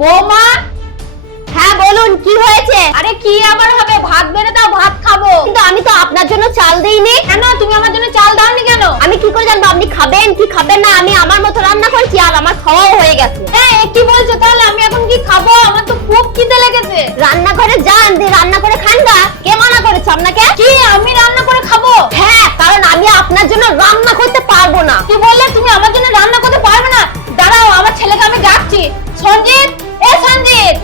বৌমা, হ্যাঁ বলুন কি হয়েছে? আরে কি আবার হবে, ভাত বেড়ে দাও, ভাত খাবো। কিন্তু আমি তো আপনার জন্য চাল দেইনি। কেন তুমি আমার জন্য চাল দাওনি কেন? আমি কি করে জানবো আপনি খাবেন কি খাবেন না? আমি আমার মতো রান্না করেছি আর আমার খাওয়াও হয়ে গেছে। হ্যাঁ কি বলছো? তাহলে আমি এখন কি খাবো? আমার তো খুব খিদে লেগেছে। রান্নাঘরে যান, দিয়ে রান্না করে খান না। কে মানা করেছে আপনাকে? কি আমি রান্না করে খাবো? হ্যাঁ, কারণ আমি আপনার জন্য রান্না করতে পারবো না। কি বললে তুমি আমার জন্য রান্না করতে পারবে না? দাঁড়াও, আমার ছেলেকে আমি ডাকছি। সঞ্জিত, এ সঞ্জিত।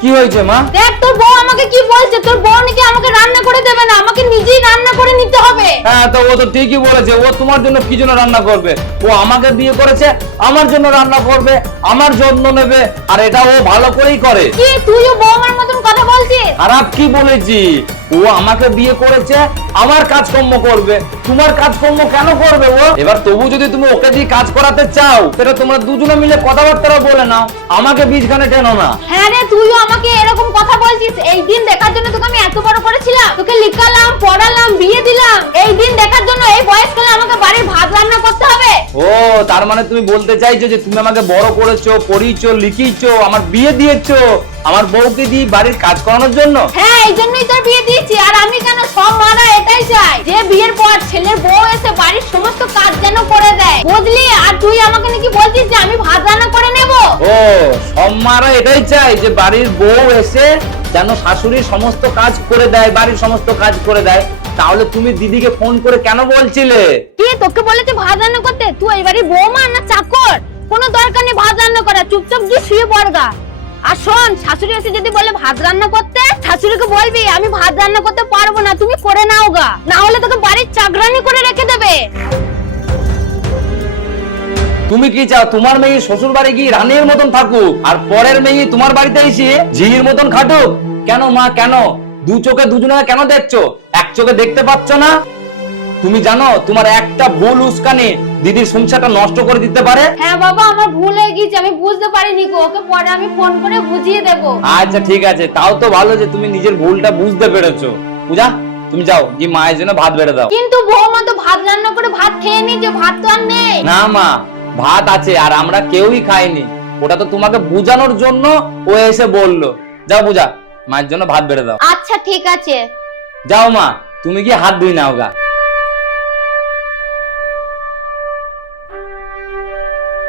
কি হয়েছে মা? দেখ তোর বউ আমাকে কি বলছে, তোর বউ নাকি আমাকে রান্না করে দেবে না, আমাকে নিজেই রান্না করে নিতে হবে। হ্যাঁ তো ও তো ঠিকই বলেছে, ও তোমার জন্য কি জন্য রান্না করবে? ও আমাকে বিয়ে করেছে, আমার জন্য রান্না করবে, আমার যত্ন নেবে, আর এটা ও ভালো করেই করে। কি তুইও বৌমার মতন কথা বলছিস? খারাপ কি বলেছি? ও আমাকে বিয়ে করেছে, আমার কাজকর্ম করবে, তোমার কাজকর্ম কেন করবে ও? এবার তবু যদি তুমি ওকে দিয়ে কাজ করাতে চাও, সেটা তোমরা দুজনে মিলে কথাবার্তা বলে নাও, আমাকে বীজখানে টেনো না। হ্যাঁ রে, তুইও আমাকে এরকম কথা বলছিস? এই দিন দেখার জন্য তোকে আমি এত বড় করেছিলাম, তোকে লিখালাম, পড়ালাম, বিয়ে দিলাম, এই দিন দেখার জন্য এই বয়সকালে আমাকে বাড়ির ভাত রান্না করতে হবে? ও তার মানে তুমি বলতে চাইছো যে তুমি আমাকে বড় করেছো, পড়িয়েছো, লিখিয়েছো, আমার বিয়ে দিয়েছো আমার বউকে দিয়ে বাড়ির কাজ করানোর জন্য? হ্যাঁ, এই জন্যই তোর বিয়ে দিয়েছি। আর আমি কেন, সব মারা এটাই চাই যে বিয়ের পর ছেলের বউ এসে বাড়ির সমস্ত কাজ যেন করে দেয়, বুঝলি? আর তুই আমাকে নাকি বলছিস যে আমি ভাত রান্না করে নেব? ও সব মারা এটাই চাই যে বাড়ির বউ এসে যেন শাশুড়ির সমস্ত কাজ করে দেয়, বাড়ির সমস্ত কাজ করে দেয়। তাহলে তুমি দিদিকে ফোন করে কেন বলছিলে? কি তোকে বলেছে ভাত রান্না করতে? তুই এই বাড়ির বৌমা না চাকর? কোনো দরকার নেই ভাত রান্না করা, চুপচাপ গিয়ে শুয়ে পড়গা। আর শোন, শাশুড়ি এসে যদি বলে ভাত রান্না করতে, শাশুড়িকে বলবি আমি ভাত রান্না করতে পারবো না, তুমি করে নাও গা, না হলে তোকে বাড়ির চাকরানি করে রেখে দেবে। তুমি কি চাও তোমার মেয়ে শ্বশুর বাড়ি গিয়ে রানীর মতন থাকুক, আর পরের মেয়ে তোমার বাড়িতে এসে ঝির মতন খাটুক? কেন মা, কেন? দু চোখে দুজনে কেন দেখছো, এক চোখে দেখতে পাচ্ছ না? তুমি জানো তোমার একটা ভুল উস্কানি দিদির সংসারটা নষ্ট করে দিতে পারে। হ্যাঁ বাবা, আমার ভুল হয়ে গেছে, আমি বুঝতে পারিনি গো, ওকে পরে আমি ফোন করে বুঝিয়ে দেবো। আচ্ছা ঠিক আছে, তাও তো ভালো যে তুমি নিজের ভুলটা বুঝতে পেরেছো। পূজা তুমি যাও গিয়ে মায়ের জন্য ভাত বেড়ে দাও। কিন্তু বৌমা তো ভাত রান্না করে ভাত খেয়ে নিয়েছে, ভাত তো আর নেই। না মা, ভাত আছে আর আমরা কেউই খাইনি, ওটা তো তোমাকে বুঝানোর জন্য ও এসে বললো। যাও পূজা, মায়ের জন্য ভাত বেড়ে দাও। আচ্ছা ঠিক আছে। যাও মা, তুমি কি হাত ধুই নাও গা।